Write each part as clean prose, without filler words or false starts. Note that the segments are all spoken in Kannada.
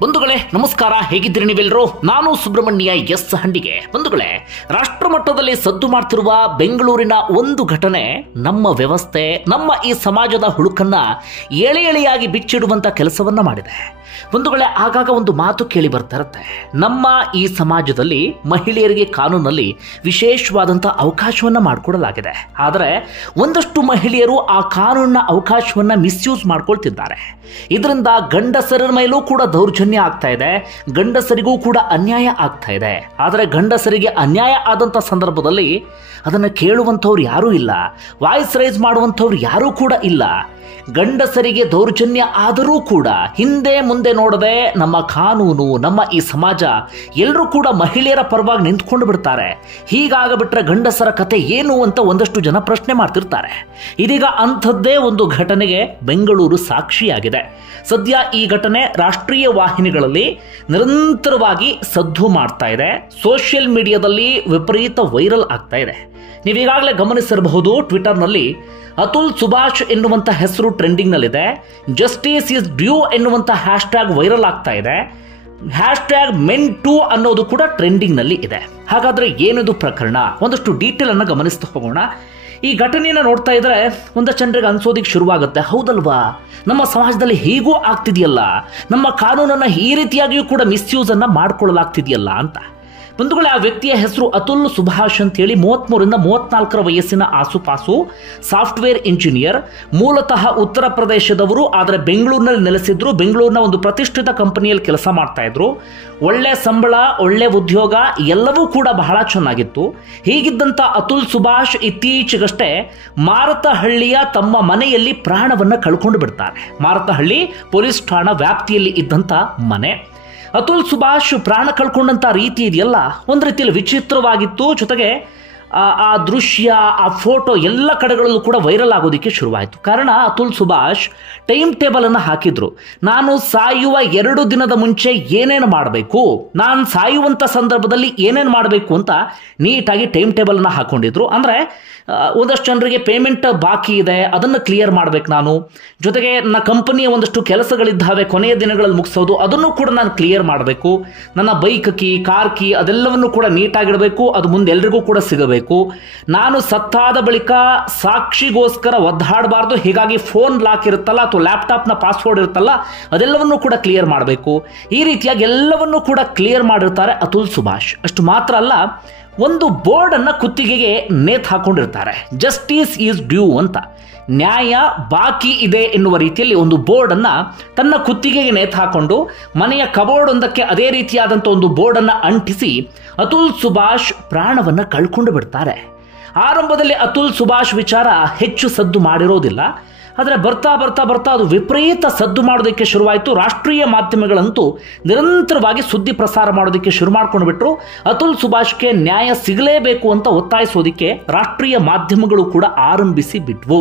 ಬಂಧುಗಳೇ ನಮಸ್ಕಾರ, ಹೇಗಿದ್ದೀರಿ ನೀವೆಲ್ಲರೂ? ನಾನು ಸುಬ್ರಹ್ಮಣ್ಯ ಎಸ್ ಹಂಡಿಗೆ. ಬಂಧುಗಳೇ, ರಾಷ್ಟ್ರ ಮಟ್ಟದಲ್ಲಿ ಸದ್ದು ಮಾಡ್ತಿರುವ ಬೆಂಗಳೂರಿನ ಒಂದು ಘಟನೆ ನಮ್ಮ ವ್ಯವಸ್ಥೆ, ನಮ್ಮ ಈ ಸಮಾಜದ ಹುಳುಕನ್ನ ಎಳೆ ಎಳೆಯಾಗಿ ಬಿಚ್ಚಿಡುವಂತ ಕೆಲಸವನ್ನ ಮಾಡಿದೆ. ಬಂಧುಗಳೇ, ಆಗಾಗ ಒಂದು ಮಾತು ಕೇಳಿ ಬರ್ತಾ ಇರುತ್ತೆ, ನಮ್ಮ ಈ ಸಮಾಜದಲ್ಲಿ ಮಹಿಳೆಯರಿಗೆ ಕಾನೂನಲ್ಲಿ ವಿಶೇಷವಾದಂಥ ಅವಕಾಶವನ್ನ ಮಾಡಿಕೊಡಲಾಗಿದೆ. ಆದರೆ ಒಂದಷ್ಟು ಮಹಿಳೆಯರು ಆ ಕಾನೂನಿನ ಅವಕಾಶವನ್ನ ಮಿಸ್ಯೂಸ್ ಮಾಡ್ಕೊಳ್ತಿದ್ದಾರೆ. ಇದರಿಂದ ಗಂಡಸರ ಮೇಲೂ ಕೂಡ ದೌರ್ಜನ್ಯ ಆಗ್ತಾ ಇದೆ, ಗಂಡಸರಿಗೂ ಕೂಡ ಅನ್ಯಾಯ ಆಗ್ತಾ ಇದೆ. ಆದರೆ ಗಂಡಸರಿಗೆ ಅನ್ಯಾಯ ಆದಂಥ ಸಂದರ್ಭದಲ್ಲಿ ಅದನ್ನು ಕೇಳುವಂಥವ್ರು ಯಾರೂ ಇಲ್ಲ, ವಾಯ್ಸ್ ರೈಸ್ ಮಾಡುವಂಥವ್ರು ಯಾರೂ ಕೂಡ ಇಲ್ಲ. ಗಂಡಸರಿಗೆ ದೌರ್ಜನ್ಯ ಆದರೂ ಕೂಡ ಹಿಂದೆ ಮುಂದೆ ನೋಡದೆ ನಮ್ಮ ಕಾನೂನು, ನಮ್ಮ ಈ ಸಮಾಜ ಎಲ್ಲರೂ ಕೂಡ ಮಹಿಳೆಯರ ಪರವಾಗಿ ನಿಂತ್ಕೊಂಡು ಬಿಡ್ತಾರೆ. ಹೀಗಾಗಬಿಟ್ರೆ ಗಂಡಸರ ಕತೆ ಏನು ಅಂತ ಒಂದಷ್ಟು ಜನ ಪ್ರಶ್ನೆ ಮಾಡ್ತಿರ್ತಾರೆ. ಇದೀಗ ಅಂಥದ್ದೇ ಒಂದು ಘಟನೆಗೆ ಬೆಂಗಳೂರು ಸಾಕ್ಷಿಯಾಗಿದೆ. ಸದ್ಯ ಈ ಘಟನೆ ರಾಷ್ಟ್ರೀಯ ವಾಹಿನಿಗಳಲ್ಲಿ ನಿರಂತರವಾಗಿ ಸದ್ದು ಮಾಡ್ತಾ ಇದೆ. ಸೋಷಿಯಲ್ ಮೀಡಿಯಾದಲ್ಲಿ ವಿಪರೀತ ವೈರಲ್ ಆಗ್ತಾ ಇದೆ. ನೀವೀಗಾಗಲೇ ಗಮನಿಸಿರಬಹುದು, ಟ್ವಿಟರ್ನಲ್ಲಿ ಅತುಲ್ ಸುಭಾಷ್ ಎನ್ನುವಂಥ ಹೆಸರು ಟ್ರೆಂಡಿಂಗ್ನಲ್ಲಿದೆ. ಜಸ್ಟಿಸ್ ಈಸ್ ಡ್ಯೂ ಎನ್ನುವಂಥ ಹ್ಯಾಶ್ಟ್ಯಾಗ್ ವೈರಲ್ ಆಗ್ತಾ ಇದೆ. ಹ್ಯಾಶ್ಟ್ಯಾಗ್ ಮೆನ್ ಟು ಅನ್ನೋದು ಕೂಡ ಟ್ರೆಂಡಿಂಗ್ನಲ್ಲಿ ಇದೆ. ಹಾಗಾದ್ರೆ ಏನಿದು ಪ್ರಕರಣ? ಒಂದಷ್ಟು ಡೀಟೇಲ್ ಅನ್ನು ಗಮನಿಸ್ತಾ ಹೋಗೋಣ. ಈ ಘಟನೆಯನ್ನು ನೋಡ್ತಾ ಇದ್ರೆ ಒಂದಷ್ಟು ಜನರಿಗೆ ಅನ್ಸೋದಿಕ್ಕೆ ಶುರುವಾಗುತ್ತೆ, ಹೌದಲ್ವಾ, ನಮ್ಮ ಸಮಾಜದಲ್ಲಿ ಹೀಗೂ ಆಗ್ತಿದೆಯಲ್ಲ, ನಮ್ಮ ಕಾನೂನನ್ನು ಈ ರೀತಿಯಾಗಿಯೂ ಕೂಡ ಮಿಸ್ಯೂಸ್ ಅನ್ನ ಮಾಡ್ಕೊಳ್ಳಲಾಗ್ತಿದೆಯಲ್ಲ ಅಂತ. ಬಂಧುಗಳೇ, ಆ ವ್ಯಕ್ತಿಯ ಹೆಸರು ಅತುಲ್ ಸುಭಾಷ್ ಅಂತೇಳಿ 33ರಿಂದ 34 ವಯಸ್ಸಿನ ಆಸುಪಾಸು, ಸಾಫ್ಟ್ವೇರ್ ಇಂಜಿನಿಯರ್, ಮೂಲತಃ ಉತ್ತರ ಪ್ರದೇಶದವರು, ಆದರೆ ಬೆಂಗಳೂರಿನಲ್ಲಿ ನೆಲೆಸಿದ್ರು. ಬೆಂಗಳೂರಿನ ಒಂದು ಪ್ರತಿಷ್ಠಿತ ಕಂಪನಿಯಲ್ಲಿ ಕೆಲಸ ಮಾಡ್ತಾ ಇದ್ರು. ಒಳ್ಳೆ ಸಂಬಳ, ಒಳ್ಳೆ ಉದ್ಯೋಗ, ಎಲ್ಲವೂ ಕೂಡ ಬಹಳ ಚೆನ್ನಾಗಿತ್ತು. ಹೀಗಿದ್ದಂಥ ಅತುಲ್ ಸುಭಾಷ್ ಇತ್ತೀಚೆಗಷ್ಟೇ ಮಾರತಹಳ್ಳಿಯ ತಮ್ಮ ಮನೆಯಲ್ಲಿ ಪ್ರಾಣವನ್ನ ಕಳ್ಕೊಂಡು ಬಿಡ್ತಾರೆ. ಮಾರತಹಳ್ಳಿ ಪೊಲೀಸ್ ಠಾಣಾ ವ್ಯಾಪ್ತಿಯಲ್ಲಿ ಇದ್ದಂಥ ಮನೆ. ಅತುಲ್ ಸುಭಾಷ್ ಪ್ರಾಣ ಕಳ್ಕೊಂಡಂಥ ರೀತಿ ಇದೆಯಲ್ಲ, ಒಂದು ರೀತಿಯಲ್ಲಿ ವಿಚಿತ್ರವಾಗಿತ್ತು. ಜೊತೆಗೆ ಆ ದೃಶ್ಯ, ಆ ಫೋಟೋ ಎಲ್ಲ ಕಡೆಗಳಲ್ಲೂ ಕೂಡ ವೈರಲ್ ಆಗೋದಕ್ಕೆ ಶುರುವಾಯಿತು. ಕಾರಣ, ಅತುಲ್ ಸುಭಾಷ್ ಟೈಮ್ ಟೇಬಲ್ ಅನ್ನು ಹಾಕಿದ್ರು. ನಾನು ಸಾಯುವ 2 ದಿನದ ಮುಂಚೆ ಏನೇನು ಮಾಡಬೇಕು, ನಾನು ಸಾಯುವಂಥ ಸಂದರ್ಭದಲ್ಲಿ ಏನೇನು ಮಾಡಬೇಕು ಅಂತ ನೀಟಾಗಿ ಟೈಮ್ ಟೇಬಲ್ ಅನ್ನು ಹಾಕೊಂಡಿದ್ರು. ಅಂದರೆ ಒಂದಷ್ಟು ಜನರಿಗೆ ಪೇಮೆಂಟ್ ಬಾಕಿ ಇದೆ, ಅದನ್ನು ಕ್ಲಿಯರ್ ಮಾಡಬೇಕು ನಾನು. ಜೊತೆಗೆ ನನ್ನ ಕಂಪನಿಯ ಒಂದಷ್ಟು ಕೆಲಸಗಳಿದ್ದಾವೆ, ಕೊನೆಯ ದಿನಗಳಲ್ಲಿ ಮುಗಿಸೋದು, ಅದನ್ನು ಕೂಡ ನಾನು ಕ್ಲಿಯರ್ ಮಾಡಬೇಕು. ನನ್ನ ಬೈಕ್ ಕೀ, ಕಾರ್ ಕೀ ಅದೆಲ್ಲವನ್ನು ಕೂಡ ನೀಟಾಗಿಡಬೇಕು, ಅದು ಮುಂದೆ ಎಲ್ರಿಗೂ ಕೂಡ ಸಿಗಬೇಕು. ನಾನು ಸತ್ತಾದ ಬಳಿಕ ಸಾಕ್ಷಿಗೋಸ್ಕರ ಒದ್ದಾಡಬಾರ್ದು. ಹೀಗಾಗಿ ಫೋನ್ ಲಾಕ್ ಇರುತ್ತಲ್ಲ ಅಥವಾ ಲ್ಯಾಪ್ಟಾಪ್ನ ಪಾಸ್ವರ್ಡ್ ಇರುತ್ತಲ್ಲ, ಅದೆಲ್ಲವನ್ನೂ ಕೂಡ ಕ್ಲಿಯರ್ ಮಾಡಬೇಕು. ಈ ರೀತಿಯಾಗಿ ಎಲ್ಲವನ್ನೂ ಕೂಡ ಕ್ಲಿಯರ್ ಮಾಡಿರ್ತಾರೆ ಅತುಲ್ ಸುಭಾಷ್. ಅಷ್ಟು ಮಾತ್ರ ಅಲ್ಲ, ಒಂದು ಬೋರ್ಡ್ ಅನ್ನ ಕುತ್ತಿಗೆಗೆ ನೇತು ಹಾಕೊಂಡಿರ್ತಾರೆ, ಜಸ್ಟಿಸ್ ಈಸ್ ಡ್ಯೂ ಅಂತ, ನ್ಯಾಯ ಬಾಕಿ ಇದೆ ಎನ್ನುವ ರೀತಿಯಲ್ಲಿ ಒಂದು ಬೋರ್ಡ್ ಅನ್ನ ತನ್ನ ಕುತ್ತಿಗೆಗೆ ನೇತು ಹಾಕೊಂಡು ಮನೆಯ ಕಬೋರ್ಡ್ ಒಂದಕ್ಕೆ ಅದೇ ರೀತಿಯಾದಂಥ ಒಂದು ಬೋರ್ಡ್ ಅನ್ನ ಅಂಟಿಸಿ ಅತುಲ್ ಸುಭಾಷ್ ಪ್ರಾಣವನ್ನ ಕಳ್ಕೊಂಡು ಬಿಡ್ತಾರೆ. ಆರಂಭದಲ್ಲಿ ಅತುಲ್ ಸುಭಾಷ್ ವಿಚಾರ ಹೆಚ್ಚು ಸದ್ದು ಮಾಡಿರೋದಿಲ್ಲ. ಆದರೆ ಬರ್ತಾ ಬರ್ತಾ ಬರ್ತಾ ಅದು ವಿಪರೀತ ಸದ್ದು ಮಾಡೋದಕ್ಕೆ ಶುರುವಾಯಿತು. ರಾಷ್ಟ್ರೀಯ ಮಾಧ್ಯಮಗಳಂತೂ ನಿರಂತರವಾಗಿ ಸುದ್ದಿ ಪ್ರಸಾರ ಮಾಡೋದಕ್ಕೆ ಶುರು ಮಾಡ್ಕೊಂಡು ಬಿಟ್ರು. ಅತುಲ್ ಸುಭಾಷ್ಗೆ ನ್ಯಾಯ ಸಿಗಲೇಬೇಕು ಅಂತ ಒತ್ತಾಯಿಸೋದಕ್ಕೆ ರಾಷ್ಟ್ರೀಯ ಮಾಧ್ಯಮಗಳು ಕೂಡ ಆರಂಭಿಸಿ ಬಿಟ್ವು.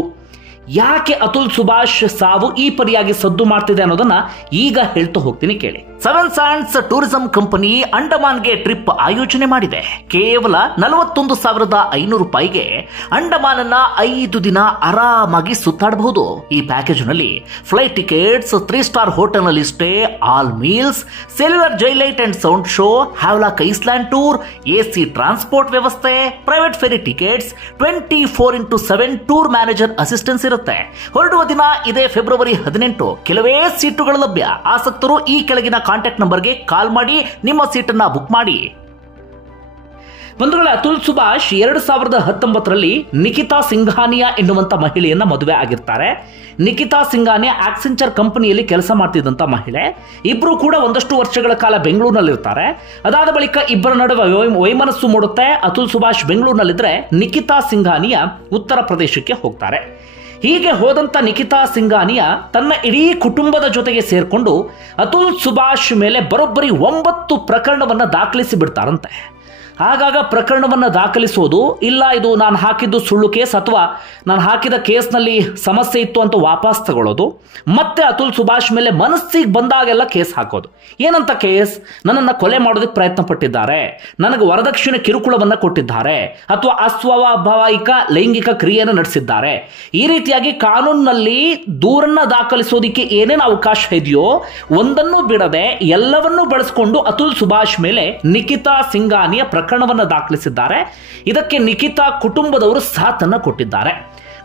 ಯಾಕೆ ಅತುಲ್ ಸುಭಾಷ್ ಸಾವು ಈ ಪರಿಯಾಗಿ ಸದ್ದು ಮಾಡ್ತಿದೆ ಅನ್ನೋದನ್ನ ಈಗ ಹೇಳ್ತಾ ಹೋಗ್ತೀನಿ, ಕೇಳಿ. 7 Sands ಟೂರಿಸಂ ಕಂಪನಿ ಅಂಡಮಾನ್ಗೆ ಟ್ರಿಪ್ ಆಯೋಜನೆ ಮಾಡಿದೆ. ಕೇವಲ 41,500 ರೂಪಾಯಿಗೆ ಅಂಡಮಾನನ್ನ 5 ದಿನ ಆರಾಮಾಗಿ ಸುತ್ತಾಡಬಹುದು. ಈ ಪ್ಯಾಕೇಜ್ ನಲ್ಲಿ ಫ್ಲೈಟ್ ಟಿಕೆಟ್ಸ್, 3 ಸ್ಟಾರ್ ಹೋಟೆಲ್ ನಲ್ಲಿ stay, all meals, Cellular Jail light and sound show, Havelock Island tour, AC transport ವ್ಯವಸ್ಥೆ, private ferry tickets, 24x7 tour manager assistance ಇರುತ್ತೆ. ಹೊರಡುವ ದಿನ ಇದೇ ಫೆಬ್ರವರಿ 18. ಕೆಲವೇ ಸೀಟುಗಳು ಲಭ್ಯ. ಆಸಕ್ತರು ಈ ಕೆಳಗಿನ ಕಾಂಟ್ಯಾಕ್ಟ್ ನಂಬರ್ಗೆ ಕಾಲ್ ಮಾಡಿ ನಿಮ್ಮ ಸೀಟನ್ನ ಬುಕ್ ಮಾಡಿ. ಬಂಧುಗಳೇ, ಅತುಲ್ ಸುಭಾಷ್ 2019ರಲ್ಲಿ ನಿಖಿತಾ ಸಿಂಘಾನಿಯಾ ಎನ್ನುವಂತ ಮಹಿಳೆಯನ್ನ ಮದುವೆ ಆಗಿರ್ತಾರೆ. ನಿಖಿತಾ ಸಿಂಘಾನಿಯಾ ಆಕ್ಸೆಂಚರ್ ಕಂಪನಿಯಲ್ಲಿ ಕೆಲಸ ಮಾಡ್ತಿದ್ದಂತ ಮಹಿಳೆ. ಇಬ್ರು ಕೂಡ ಒಂದಷ್ಟು ವರ್ಷಗಳ ಕಾಲ ಬೆಂಗಳೂರಿನಲ್ಲಿರ್ತಾರೆ. ಅದಾದ ಬಳಿಕ ಇಬ್ಬರ ನಡುವೆ ವೈಮನಸ್ಸು ಮೂಡುತ್ತೆ. ಅತುಲ್ ಸುಭಾಷ್ ಬೆಂಗಳೂರಿನಲ್ಲಿದ್ರೆ ನಿಖಿತಾ ಸಿಂಘಾನಿಯಾ ಉತ್ತರ ಪ್ರದೇಶಕ್ಕೆ ಹೋಗ್ತಾರೆ. ಹೀಗೆ ಹೋದಂತ ನಿಖಿತಾ ಸಿಂಘಾನಿಯಾ ತನ್ನ ಇಡೀ ಕುಟುಂಬದ ಜೊತೆಗೆ ಸೇರ್ಕೊಂಡು ಅತುಲ್ ಸುಭಾಷ್ ಮೇಲೆ ಬರೋಬ್ಬರಿ 9 ಪ್ರಕರಣವನ್ನ ದಾಖಲಿಸಿ ಬಿಡ್ತಾರಂತೆ. ಆಗಾಗ ಪ್ರಕರಣವನ್ನು ದಾಖಲಿಸೋದು, ಇಲ್ಲ ಇದು ನಾನು ಹಾಕಿದ್ದು ಸುಳ್ಳು ಕೇಸ್ ಅಥವಾ ನಾನು ಹಾಕಿದ ಕೇಸ್ನಲ್ಲಿ ಸಮಸ್ಯೆ ಇತ್ತು ಅಂತ ವಾಪಸ್ ತಗೊಳ್ಳೋದು, ಮತ್ತೆ ಅತುಲ್ ಸುಭಾಷ್ ಮೇಲೆ ಮನಸ್ಸಿಗೆ ಬಂದಾಗೆಲ್ಲ ಕೇಸ್ ಹಾಕೋದು. ಏನಂತ ಕೇಸ್? ನನ್ನನ್ನು ಕೊಲೆ ಮಾಡೋದಕ್ಕೆ ಪ್ರಯತ್ನ ಪಟ್ಟಿದ್ದಾರೆ, ನನಗೆ ವರದಕ್ಷಿಣೆ ಕಿರುಕುಳವನ್ನು ಕೊಟ್ಟಿದ್ದಾರೆ, ಅಥವಾ ಅಸ್ವಾಭಾವಿಕ ಲೈಂಗಿಕ ಕ್ರಿಯೆಯನ್ನು ನಡೆಸಿದ್ದಾರೆ. ಈ ರೀತಿಯಾಗಿ ಕಾನೂನಿನಲ್ಲಿ ದೂರನ್ನ ದಾಖಲಿಸೋದಕ್ಕೆ ಏನೇನು ಅವಕಾಶ ಇದೆಯೋ ಒಂದನ್ನು ಬಿಡದೆ ಎಲ್ಲವನ್ನೂ ಬಳಸಿಕೊಂಡು ಅತುಲ್ ಸುಭಾಷ್ ಮೇಲೆ ನಿಖಿತಾ ಸಿಂಘಾನಿಯ ಪ್ರಕರಣವನ್ನು ದಾಖಲಿಸಿದ್ದಾರೆ. ಇದಕ್ಕೆ ನಿಖಿತಾ ಕುಟುಂಬದವರು ಸಾಥನ್ನು ಕೊಟ್ಟಿದ್ದಾರೆ.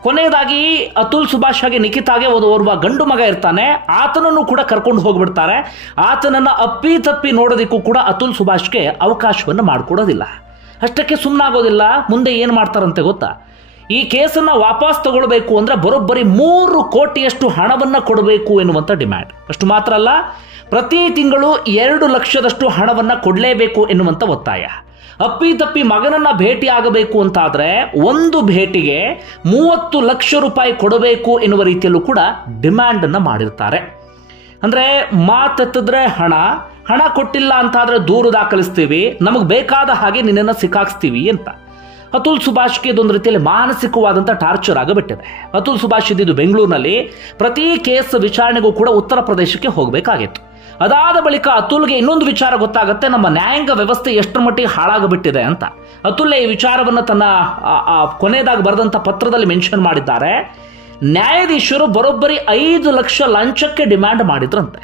ಕೊನೆಯದಾಗಿ ಅತುಲ್ ಸುಭಾಷ್ ಹಾಗೆ ನಿಖಿತಾಗೆ ಓರ್ವ ಗಂಡು ಮಗ ಇರ್ತಾನೆ, ಆತನನ್ನು ಕೂಡ ಕರ್ಕೊಂಡು ಹೋಗ್ಬಿಡ್ತಾರೆ. ಆತನನ್ನು ಅಪ್ಪಿತಪ್ಪಿ ನೋಡೋದಕ್ಕೂ ಕೂಡ ಅತುಲ್ ಸುಭಾಷ್ಗೆ ಅವಕಾಶವನ್ನು ಮಾಡಿಕೊಡೋದಿಲ್ಲ. ಅಷ್ಟಕ್ಕೆ ಸುಮ್ಮನಾಗೋದಿಲ್ಲ. ಮುಂದೆ ಏನು ಮಾಡ್ತಾರಂತೆ ಗೊತ್ತಾ? ಈ ಕೇಸನ್ನು ವಾಪಸ್ ತಗೊಳ್ಬೇಕು ಅಂದ್ರೆ ಬರೋಬ್ಬರಿ 3 ಕೋಟಿಯಷ್ಟು ಹಣವನ್ನು ಕೊಡಬೇಕು ಎನ್ನುವಂಥ ಡಿಮ್ಯಾಂಡ್. ಅಷ್ಟು ಮಾತ್ರ ಅಲ್ಲ, ಪ್ರತಿ ತಿಂಗಳು 2 ಲಕ್ಷದಷ್ಟು ಹಣವನ್ನು ಕೊಡಲೇಬೇಕು ಎನ್ನುವಂಥ ಒತ್ತಾಯ. ಅಪ್ಪಿತಪ್ಪಿ ಮಗನನ್ನ ಭೇಟಿ ಆಗಬೇಕು ಅಂತಾದ್ರೆ ಒಂದು ಭೇಟಿಗೆ 30 ಲಕ್ಷ ರೂಪಾಯಿ ಕೊಡಬೇಕು ಎನ್ನುವ ರೀತಿಯಲ್ಲೂ ಕೂಡ ಡಿಮ್ಯಾಂಡ್ ಅನ್ನ ಮಾಡಿರ್ತಾರೆ. ಅಂದ್ರೆ ಮಾತೆತ್ತಿದ್ರೆ ಹಣ ಕೊಟ್ಟಿಲ್ಲ ಅಂತಾದ್ರೆ ದೂರು ದಾಖಲಿಸ್ತೀವಿ, ನಮಗೆ ಬೇಕಾದ ಹಾಗೆ ನಿನ್ನನ್ನು ಸಿಕ್ಕಾಕ್ಸ್ತೀವಿ ಅಂತ. ಅತುಲ್ ಸುಭಾಷ್ಗೆ ಇದೊಂದು ರೀತಿಯಲ್ಲಿ ಮಾನಸಿಕವಾದಂಥ ಟಾರ್ಚರ್ ಆಗಿಬಿಟ್ಟಿದೆ. ಅತುಲ್ ಸುಭಾಷ್ ಇದ್ದಿದ್ದು ಬೆಂಗಳೂರಿನಲ್ಲಿ, ಪ್ರತಿ ಕೇಸ್ ವಿಚಾರಣೆಗೂ ಕೂಡ ಉತ್ತರ ಪ್ರದೇಶಕ್ಕೆ ಹೋಗಬೇಕಾಗಿತ್ತು. ಅದಾದ ಬಳಿಕ ಅತುಲ್ಗೆ ಇನ್ನೊಂದು ವಿಚಾರ ಗೊತ್ತಾಗುತ್ತೆ, ನಮ್ಮ ನ್ಯಾಯಾಂಗ ವ್ಯವಸ್ಥೆ ಎಷ್ಟರ ಮಟ್ಟಿಗೆ ಹಾಳಾಗಿಬಿಟ್ಟಿದೆ ಅಂತ. ಅತುಲ್ ಈ ವಿಚಾರವನ್ನು ತನ್ನ ಕೊನೆಯದಾಗಿ ಬರೆದಂಥ ಪತ್ರದಲ್ಲಿ ಮೆನ್ಷನ್ ಮಾಡಿದ್ದಾರೆ. ನ್ಯಾಯಾಧೀಶರು ಬರೋಬ್ಬರಿ 5 ಲಕ್ಷ ಲಂಚಕ್ಕೆ ಡಿಮ್ಯಾಂಡ್ ಮಾಡಿದ್ರಂತೆ.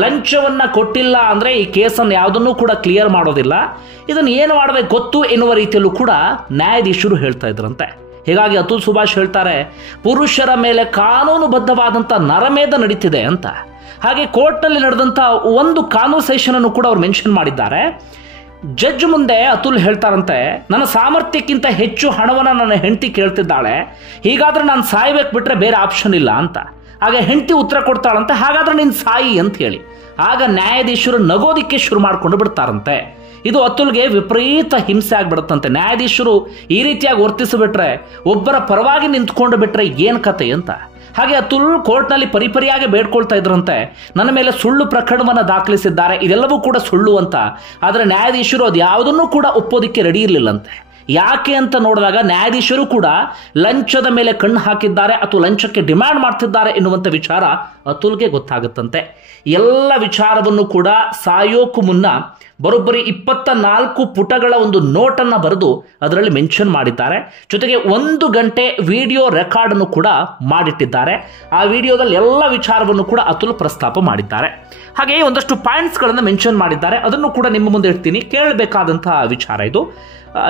ಲಂಚವನ್ನ ಕೊಟ್ಟಿಲ್ಲ ಅಂದ್ರೆ ಈ ಕೇಸನ್ನು ಯಾವುದನ್ನು ಕೂಡ ಕ್ಲಿಯರ್ ಮಾಡೋದಿಲ್ಲ, ಇದನ್ನು ಏನು ಮಾಡಬೇಕು ಗೊತ್ತು ಎನ್ನುವ ರೀತಿಯಲ್ಲೂ ಕೂಡ ನ್ಯಾಯಾಧೀಶರು ಹೇಳ್ತಾ ಇದ್ರಂತೆ. ಹೀಗಾಗಿ ಅತುಲ್ ಸುಭಾಷ್ ಹೇಳ್ತಾರೆ, ಪುರುಷರ ಮೇಲೆ ಕಾನೂನುಬದ್ಧವಾದಂಥ ನರಮೇಧ ನಡೀತಿದೆ ಅಂತ. ಹಾಗೆ ಕೋರ್ಟ್ನಲ್ಲಿ ನಡೆದಂಥ ಒಂದು ಕಾನ್ವರ್ಸೇಷನ್ ಅನ್ನು ಕೂಡ ಅವ್ರು ಮೆನ್ಷನ್ ಮಾಡಿದ್ದಾರೆ. ಜಡ್ಜ್ ಮುಂದೆ ಅತುಲ್ ಹೇಳ್ತಾರಂತೆ, ನನ್ನ ಸಾಮರ್ಥ್ಯಕ್ಕಿಂತ ಹೆಚ್ಚು ಹಣವನ್ನು ನನ್ನ ಹೆಂಡತಿ ಕೇಳ್ತಿದ್ದಾಳೆ, ಹೀಗಾದ್ರೆ ನಾನು ಸಾಯ್ಬೇಕು ಬಿಟ್ರೆ ಬೇರೆ ಆಪ್ಷನ್ ಇಲ್ಲ ಅಂತ. ಹಾಗೆ ಹೆಂಡತಿ ಉತ್ತರ ಕೊಡ್ತಾಳಂತೆ, ಹಾಗಾದ್ರೆ ನೀನು ಸಾಯಿ ಅಂತ ಹೇಳಿ. ಆಗ ನ್ಯಾಯಾಧೀಶರು ನಗೋದಿಕ್ಕೆ ಶುರು ಮಾಡ್ಕೊಂಡು ಬಿಡ್ತಾರಂತೆ. ಇದು ಅತುಲ್ಗೆ ವಿಪರೀತ ಹಿಂಸೆ ಆಗ್ಬಿಡುತ್ತಂತೆ. ನ್ಯಾಯಾಧೀಶರು ಈ ರೀತಿಯಾಗಿ ವರ್ತಿಸಿಬಿಟ್ರೆ, ಒಬ್ಬರ ಪರವಾಗಿ ನಿಂತ್ಕೊಂಡು ಬಿಟ್ರೆ ಏನ್ ಕತೆ ಅಂತ. ಹಾಗೆ ಅತುಲ್ ಕೋರ್ಟ್ನಲ್ಲಿ ಪರಿಪರಿಯಾಗಿ ಬೇಡ್ಕೊಳ್ತಾ ಇದ್ರಂತೆ, ನನ್ನ ಮೇಲೆ ಸುಳ್ಳು ಪ್ರಕರಣವನ್ನು ದಾಖಲಿಸಿದ್ದಾರೆ, ಇದೆಲ್ಲವೂ ಕೂಡ ಸುಳ್ಳು ಅಂತ. ಆದರೆ ನ್ಯಾಯಾಧೀಶರು ಅದು ಯಾವುದನ್ನು ಕೂಡ ಒಪ್ಪೋದಿಕ್ಕೆ ರೆಡಿ ಇರಲಿಲ್ಲಂತೆ. ಯಾಕೆ ಅಂತ ನೋಡಿದಾಗ ನ್ಯಾಯಾಧೀಶರು ಕೂಡ ಲಂಚದ ಮೇಲೆ ಕಣ್ಣು ಹಾಕಿದ್ದಾರೆ ಅಥವಾ ಲಂಚಕ್ಕೆ ಡಿಮ್ಯಾಂಡ್ ಮಾಡ್ತಿದ್ದಾರೆ ಎನ್ನುವಂಥ ವಿಚಾರ ಅತುಲ್ಗೆ ಗೊತ್ತಾಗುತ್ತಂತೆ. ಎಲ್ಲ ವಿಚಾರವನ್ನು ಕೂಡ ಸಾಯೋಕ್ಕೂ ಮುನ್ನ ಬರೋಬ್ಬರಿ 24 ಪುಟಗಳ ಒಂದು ನೋಟನ್ನು ಬರೆದು ಅದರಲ್ಲಿ ಮೆನ್ಷನ್ ಮಾಡಿದ್ದಾರೆ. ಜೊತೆಗೆ 1 ಗಂಟೆ ವಿಡಿಯೋ ರೆಕಾರ್ಡ್ ಅನ್ನು ಕೂಡ ಮಾಡಿಟ್ಟಿದ್ದಾರೆ. ಆ ವಿಡಿಯೋದಲ್ಲಿ ಎಲ್ಲ ವಿಚಾರವನ್ನು ಕೂಡ ಅತುಲ್ ಪ್ರಸ್ತಾಪ ಮಾಡಿದ್ದಾರೆ. ಹಾಗೆಯೇ ಒಂದಷ್ಟು ಪಾಯಿಂಟ್ಸ್ಗಳನ್ನು ಮೆನ್ಷನ್ ಮಾಡಿದ್ದಾರೆ, ಅದನ್ನು ಕೂಡ ನಿಮ್ಮ ಮುಂದೆ ಇಡ್ತೀನಿ, ಕೇಳಬೇಕಾದಂತಹ ವಿಚಾರ ಇದು.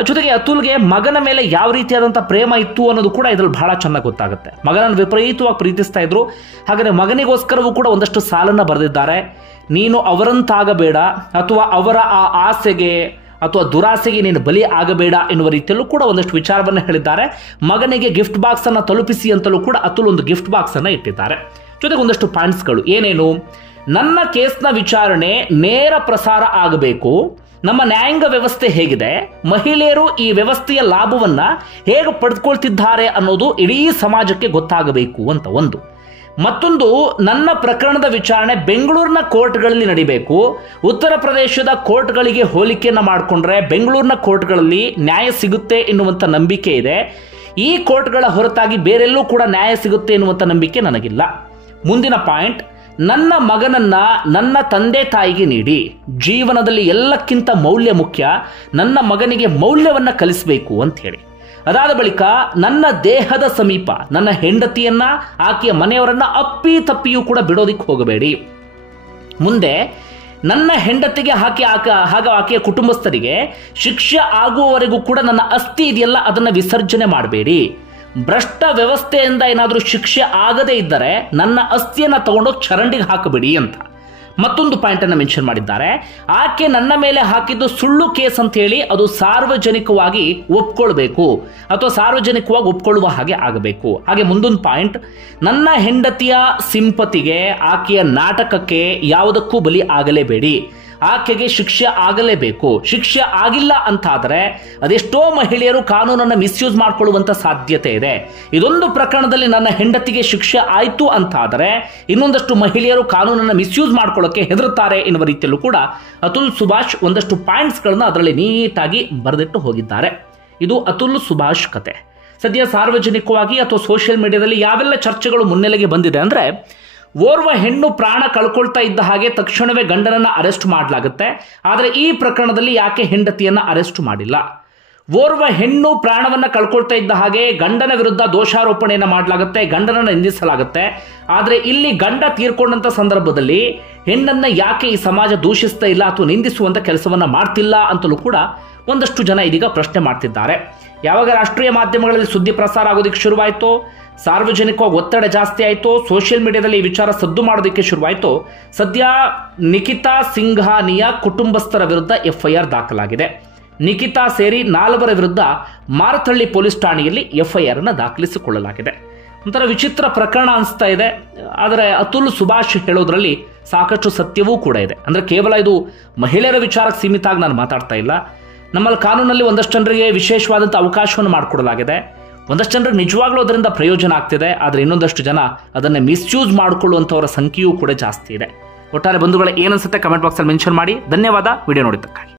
ಜೊತೆಗೆ ಅತುಲ್ಗೆ ಮಗನ ಮೇಲೆ ಯಾವ ರೀತಿಯಾದಂಥ ಪ್ರೇಮ ಇತ್ತು ಅನ್ನೋದು ಕೂಡ ಇದರಲ್ಲಿ ಬಹಳ ಚೆನ್ನಾಗಿ ಗೊತ್ತಾಗುತ್ತೆ. ಮಗನನ್ನು ವಿಪರೀತವಾಗಿ ಪ್ರೀತಿಸ್ತಾ ಇದ್ರು. ಹಾಗಾದರೆ ಮಗನಿಗೋಸ್ಕರವೂ ಕೂಡ ಒಂದಷ್ಟು ಸಾಲನ್ನು ಬರೆದಿದ್ದಾರೆ. ನೀನು ಅವರಂತಾಗಬೇಡ, ಅಥವಾ ಅವರ ಆ ಆಸೆಗೆ ಅಥವಾ ದುರಾಸೆಗೆ ನೀನು ಬಲಿ ಆಗಬೇಡ ಎನ್ನುವ ರೀತಿಯಲ್ಲೂ ಕೂಡ ಒಂದಷ್ಟು ವಿಚಾರವನ್ನು ಹೇಳಿದ್ದಾರೆ. ಮಗನಿಗೆ ಗಿಫ್ಟ್ ಬಾಕ್ಸ್ ಅನ್ನು ತಲುಪಿಸಿ ಅಂತಲೂ ಕೂಡ ಅತುಲ್ ಒಂದು ಗಿಫ್ಟ್ ಬಾಕ್ಸ್ ಅನ್ನು ಇಟ್ಟಿದ್ದಾರೆ. ಜೊತೆಗೆ ಒಂದಷ್ಟು ಪಾಯಿಂಟ್ಸ್ಗಳು ಏನೇನು, ನನ್ನ ಕೇಸ್ನ ವಿಚಾರಣೆ ನೇರ ಪ್ರಸಾರ ಆಗಬೇಕು, ನಮ್ಮ ನ್ಯಾಯಾಂಗ ವ್ಯವಸ್ಥೆ ಹೇಗಿದೆ, ಮಹಿಳೆಯರು ಈ ವ್ಯವಸ್ಥೆಯ ಲಾಭವನ್ನ ಹೇಗೆ ಪಡೆದುಕೊಳ್ತಿದ್ದಾರೆ ಅನ್ನೋದು ಇಡೀ ಸಮಾಜಕ್ಕೆ ಗೊತ್ತಾಗಬೇಕು ಅಂತ ಒಂದು. ಮತ್ತೊಂದು, ನನ್ನ ಪ್ರಕರಣದ ವಿಚಾರಣೆ ಬೆಂಗಳೂರಿನ ಕೋರ್ಟ್ಗಳಲ್ಲಿ ನಡಿಬೇಕು. ಉತ್ತರ ಪ್ರದೇಶದ ಕೋರ್ಟ್ಗಳಿಗೆ ಹೋಲಿಕೆಯನ್ನು ಮಾಡಿಕೊಂಡ್ರೆ ಬೆಂಗಳೂರಿನ ಕೋರ್ಟ್ಗಳಲ್ಲಿ ನ್ಯಾಯ ಸಿಗುತ್ತೆ ಎನ್ನುವಂಥ ನಂಬಿಕೆ ಇದೆ. ಈ ಕೋರ್ಟ್ಗಳ ಹೊರತಾಗಿ ಬೇರೆಲ್ಲೂ ಕೂಡ ನ್ಯಾಯ ಸಿಗುತ್ತೆ ಎನ್ನುವಂಥ ನಂಬಿಕೆ ನನಗಿಲ್ಲ. ಮುಂದಿನ ಪಾಯಿಂಟ್, ನನ್ನ ಮಗನನ್ನ ನನ್ನ ತಂದೆ ತಾಯಿಗೆ ನೀಡಿ, ಜೀವನದಲ್ಲಿ ಎಲ್ಲಕ್ಕಿಂತ ಮೌಲ್ಯ ಮುಖ್ಯ, ನನ್ನ ಮಗನಿಗೆ ಮೌಲ್ಯವನ್ನು ಕಲಿಸಬೇಕು ಅಂತ ಹೇಳಿ. ಅದಾದ ಬಳಿಕ ನನ್ನ ದೇಹದ ಸಮೀಪ ನನ್ನ ಹೆಂಡತಿಯನ್ನ, ಆಕೆಯ ಮನೆಯವರನ್ನ ಅಪ್ಪಿ ತಪ್ಪಿಯೂ ಕೂಡ ಬಿಡೋದಿಕ್ಕೆ ಹೋಗಬೇಡಿ. ಮುಂದೆ ನನ್ನ ಹೆಂಡತಿಗೆ ಆಕೆಯ ಕುಟುಂಬಸ್ಥರಿಗೆ ಶಿಕ್ಷೆ ಆಗುವವರೆಗೂ ಕೂಡ ನನ್ನ ಅಸ್ಥಿ ಇದೆಯಲ್ಲ ಅದನ್ನು ವಿಸರ್ಜನೆ ಮಾಡಬೇಡಿ. ಭ್ರಷ್ಟ ವ್ಯವಸ್ಥೆಯಿಂದ ಏನಾದರೂ ಶಿಕ್ಷೆ ಆಗದೇ ಇದ್ದರೆ ನನ್ನ ಅಸ್ಥಿಯನ್ನು ತಗೊಂಡೋಗಿ ಚರಂಡಿಗೆ ಹಾಕಬೇಡಿ ಅಂತ ಮತ್ತೊಂದು ಪಾಯಿಂಟ್ ಅನ್ನು ಮೆನ್ಷನ್ ಮಾಡಿದ್ದಾರೆ. ಆಕೆ ನನ್ನ ಮೇಲೆ ಹಾಕಿದ್ದು ಸುಳ್ಳು ಕೇಸ್ ಅಂತ ಹೇಳಿ ಅದು ಸಾರ್ವಜನಿಕವಾಗಿ ಒಪ್ಕೊಳ್ಬೇಕು ಅಥವಾ ಸಾರ್ವಜನಿಕವಾಗಿ ಒಪ್ಕೊಳ್ಳುವ ಹಾಗೆ ಆಗಬೇಕು. ಹಾಗೆ ಮುಂದೊಂದು ಪಾಯಿಂಟ್, ನನ್ನ ಹೆಂಡತಿಯ ಸಿಂಪತಿಗೆ, ಆಕೆಯ ನಾಟಕಕ್ಕೆ ಯಾವುದಕ್ಕೂ ಬಲಿ ಆಗಲೇಬೇಡಿ. ಆಕೆಗೆ ಶಿಕ್ಷೆ ಆಗಲೇಬೇಕು. ಶಿಕ್ಷೆ ಆಗಿಲ್ಲ ಅಂತಾದರೆ ಅದೆಷ್ಟೋ ಮಹಿಳೆಯರು ಕಾನೂನನ್ನು ಮಿಸ್ಯೂಸ್ ಮಾಡಿಕೊಳ್ಳುವಂತ ಸಾಧ್ಯತೆ ಇದೆ. ಇದೊಂದು ಪ್ರಕರಣದಲ್ಲಿ ನನ್ನ ಹೆಂಡತಿಗೆ ಶಿಕ್ಷೆ ಆಯಿತು ಅಂತಾದರೆ ಇನ್ನೊಂದಷ್ಟು ಮಹಿಳೆಯರು ಕಾನೂನನ್ನು ಮಿಸ್ಯೂಸ್ ಮಾಡ್ಕೊಳ್ಳೋಕೆ ಹೆದರುತ್ತಾರೆ ಎನ್ನುವ ರೀತಿಯಲ್ಲೂ ಕೂಡ ಅತುಲ್ ಸುಭಾಷ್ ಒಂದಷ್ಟು ಪಾಯಿಂಟ್ಸ್ಗಳನ್ನ ಅದರಲ್ಲಿ ನೀಟಾಗಿ ಬರೆದಿಟ್ಟು ಹೋಗಿದ್ದಾರೆ. ಇದು ಅತುಲ್ ಸುಭಾಷ್ ಕತೆ. ಸದ್ಯ ಸಾರ್ವಜನಿಕವಾಗಿ ಅಥವಾ ಸೋಷಿಯಲ್ ಮೀಡಿಯಾದಲ್ಲಿ ಯಾವೆಲ್ಲ ಚರ್ಚೆಗಳು ಮುನ್ನೆಲೆಗೆ ಬಂದಿದೆ ಅಂದ್ರೆ, ಓರ್ವ ಹೆಣ್ಣು ಪ್ರಾಣ ಕಳ್ಕೊಳ್ತಾ ಇದ್ದ ಹಾಗೆ ತಕ್ಷಣವೇ ಗಂಡನನ್ನ ಅರೆಸ್ಟ್ ಮಾಡಲಾಗುತ್ತೆ. ಆದರೆ ಈ ಪ್ರಕರಣದಲ್ಲಿ ಯಾಕೆ ಹೆಂಡತಿಯನ್ನ ಅರೆಸ್ಟ್ ಮಾಡಿಲ್ಲ? ಓರ್ವ ಹೆಣ್ಣು ಪ್ರಾಣವನ್ನ ಕಳ್ಕೊಳ್ತಾ ಇದ್ದ ಹಾಗೆ ಗಂಡನ ವಿರುದ್ಧ ದೋಷಾರೋಪಣೆಯನ್ನ ಮಾಡಲಾಗುತ್ತೆ, ಗಂಡನನ್ನ ನಿಂದಿಸಲಾಗುತ್ತೆ. ಆದರೆ ಇಲ್ಲಿ ಗಂಡ ತೀರ್ಕೊಂಡಂತ ಸಂದರ್ಭದಲ್ಲಿ ಹೆಣ್ಣನ್ನ ಯಾಕೆ ಈ ಸಮಾಜ ದೂಷಿಸ್ತಾ ಇಲ್ಲ ಅಥವಾ ನಿಂದಿಸುವಂತ ಕೆಲಸವನ್ನ ಮಾಡ್ತಿಲ್ಲ ಅಂತಲೂ ಕೂಡ ಒಂದಷ್ಟು ಜನ ಇದೀಗ ಪ್ರಶ್ನೆ ಮಾಡ್ತಿದ್ದಾರೆ. ಯಾವಾಗ ರಾಷ್ಟ್ರೀಯ ಮಾಧ್ಯಮಗಳಲ್ಲಿ ಸುದ್ದಿ ಪ್ರಸಾರ ಆಗೋದಕ್ಕೆ ಶುರುವಾಯಿತು, ಸಾರ್ವಜನಿಕವಾಗಿ ಒತ್ತಡ ಜಾಸ್ತಿ ಆಯಿತು, ಸೋಷಿಯಲ್ ಮೀಡಿಯಾದಲ್ಲಿ ಈ ವಿಚಾರ ಸದ್ದು ಮಾಡೋದಕ್ಕೆ ಶುರುವಾಯಿತು. ಸದ್ಯ ನಿಖಿತಾ ಸಿಂಘಾನಿಯ ಕುಟುಂಬಸ್ಥರ ವಿರುದ್ಧ FIR ದಾಖಲಾಗಿದೆ. ನಿಖಿತಾ ಸೇರಿ 4 ವಿರುದ್ಧ ಮಾರತಹಳ್ಳಿ ಪೊಲೀಸ್ ಠಾಣೆಯಲ್ಲಿ FIR ಅನ್ನು ದಾಖಲಿಸಿಕೊಳ್ಳಲಾಗಿದೆ. ಒಂಥರ ವಿಚಿತ್ರ ಪ್ರಕರಣ ಅನಿಸ್ತಾ ಇದೆ. ಆದರೆ ಅತುಲ್ ಸುಭಾಷ್ ಹೇಳೋದ್ರಲ್ಲಿ ಸಾಕಷ್ಟು ಸತ್ಯವೂ ಕೂಡ ಇದೆ. ಅಂದ್ರೆ ಕೇವಲ ಇದು ಮಹಿಳೆಯರ ವಿಚಾರಕ್ಕೆ ಸೀಮಿತ ಆಗಿ ನಾನು ಮಾತಾಡ್ತಾ ಇಲ್ಲ. ನಮ್ಮಲ್ಲಿ ಕಾನೂನಲ್ಲಿ ಒಂದಷ್ಟು ಜನರಿಗೆ ವಿಶೇಷವಾದಂಥ ಅವಕಾಶವನ್ನು ಮಾಡಿಕೊಡಲಾಗಿದೆ. ಒಂದಷ್ಟು ಜನರಿಗೆ ನಿಜವಾಗ್ಲೂ ಅದರಿಂದ ಪ್ರಯೋಜನ ಆಗ್ತಿದೆ. ಆದರೆ ಇನ್ನೊಂದಷ್ಟು ಜನ ಅದನ್ನು ಮಿಸ್ಯೂಸ್ ಮಾಡಿಕೊಳ್ಳುವಂಥವರ ಸಂಖ್ಯೆಯೂ ಕೂಡ ಜಾಸ್ತಿ ಇದೆ. ಒಟ್ಟಾರೆ ಬಂಧುಗಳೇ, ಏನನ್ಸುತ್ತೆ ಕಮೆಂಟ್ ಬಾಕ್ಸಲ್ಲಿ ಮೆನ್ಷನ್ ಮಾಡಿ. ಧನ್ಯವಾದ ವಿಡಿಯೋ ನೋಡಿದ್ದಕ್ಕಾಗಿ.